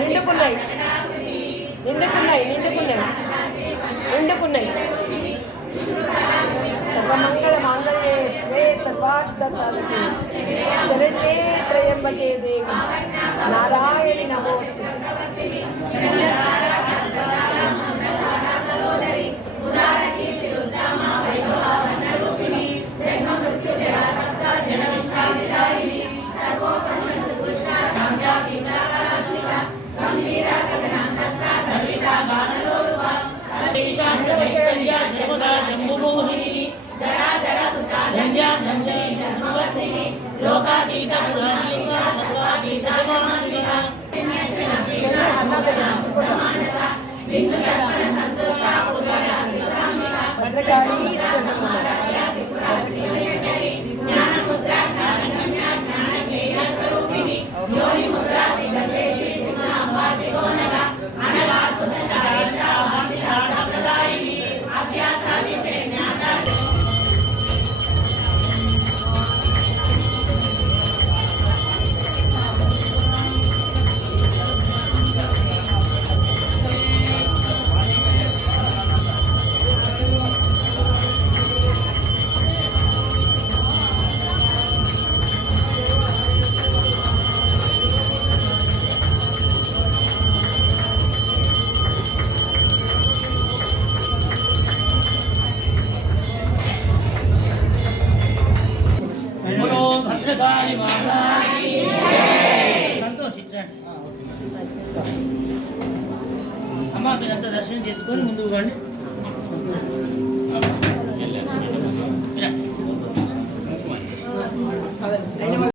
ఎందుకున్నాయి ఎందుకున్నాయి ఎందుకున్నాయి ఎందుకున్నాయి సర్వమంగళ మాంగళే శివే సర్వార్థ సాధకే. శరణే త్రయంబకే దేవి. నారా శాస్త్రైశ్వర్య సర్వదా శంభుమోహిని ధన్యా లోకాతీత సర్వాతీత సంతోషించండి. అమ్మ మీరంతా దర్శనం చేసుకొని ముందుకు రండి.